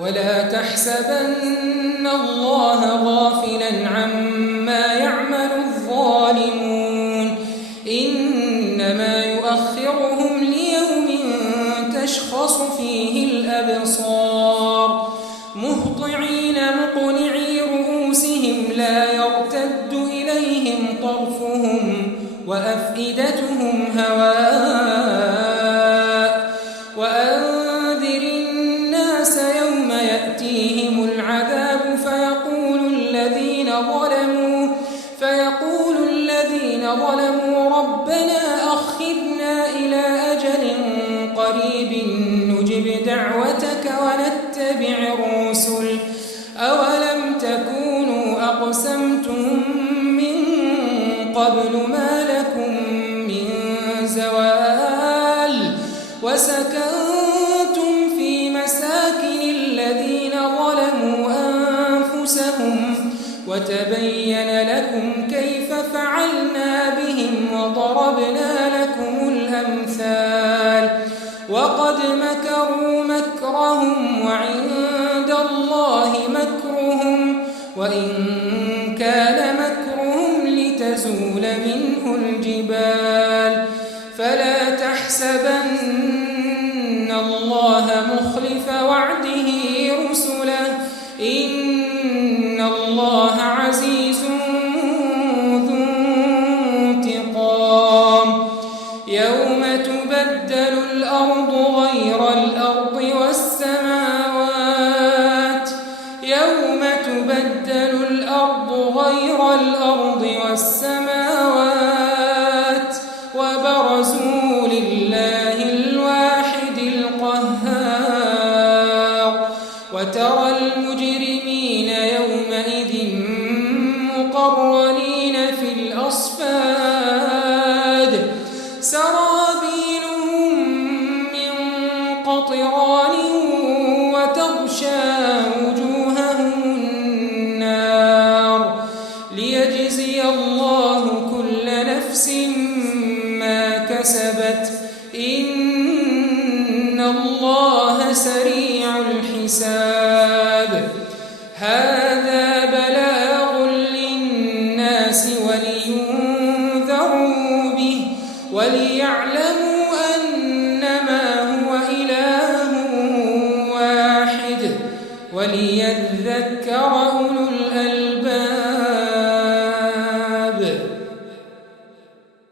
ولا تحسبن الله غافلا عما يعمل الظالمون إنما يؤخرهم ليوم تشخص فيه الأبصار مهطعين مقنعي رؤوسهم لا يرتد إليهم طرفهم وأفئدتهم هواء وأنذر الناس يوم يأتيهم العذاب فيقول الذين ظلموا ربنا أخرنا إلى أجل قريب نجب دعوتك ونتبع الرسل أولم تكونوا أقسمتم من قبل ما لكم من زوال وسكنتم في مساكن الذين ظلموا أنفسهم وتبين لكم كيف فعلنا بهم وضربنا لكم الأمثال وقد مكروا مكرهم وعند الله مكرهم وإن كان مكرهم لتزول منه الجبال فلا تحسبن الله مخلف وعده رسله إن الله عزيز ذو انتقام يوم تبدل الأرض غير الأرض والسماوات وبرزوا لله الواحد القهار وترى المجرمين يومئذ مقرنين في الأصفاد سرابيلهم من قطران وتغشى وجوههم النار ليجزي الله كل نفس ما كسبت إن الله سريع الحساب هذا بلاغ للناس ولينذروا به وليعلموا أن